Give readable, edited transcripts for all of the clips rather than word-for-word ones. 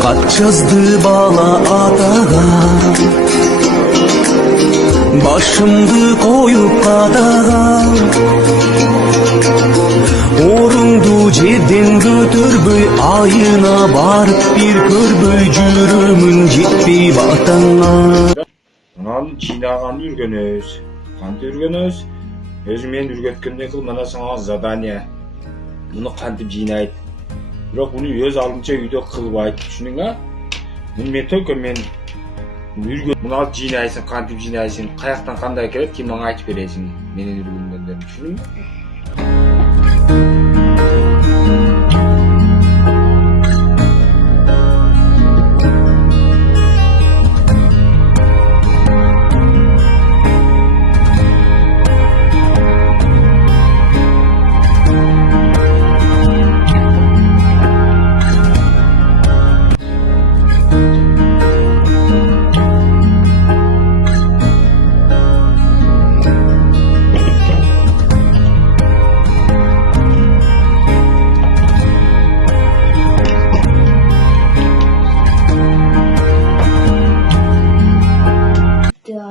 Хат жазды бала атаға, башымды қойып қадаға. Орыңды жерден көтербөй, айына барып бір көрбөй, жүрімін жетпей батаңа. Мынаны жинағанды үргенөз. Қанты үргенөз? Өзі мен үргеткенде қыл, мына саңа задание. Мұны қантып жинайды. Бірақ бұны өз алдынша үйде қылып айтып, түсінің а? Бұны мен только мен үрген. Мұны алып жинайсың, қантып жинайсың. Қаяқтан қандай келеді, кем маңа айтып бересің. Менен үргенгендерін, түсінің бе?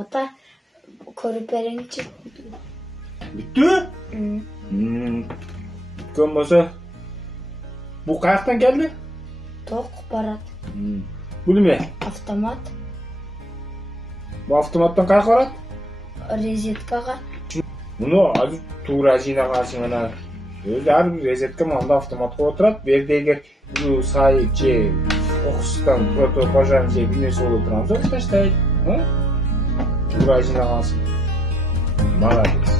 Ата көріп беріңші. Бүтті? Бүткен болса, бұл қаяқтан келді? Тоқ барат. Бұл не? Автомат. Бұл автоматтан қаяқ барады? Резеткаға. Мұны азы тура жинағасың ана. Өзі әрбір резетка маңда автоматқа отырады. Берді егер бұл сай, же, оқыстан, протопажан, же, бірнесі олы тұрам. Сол таштайды. Тура жинағасың. Молодец.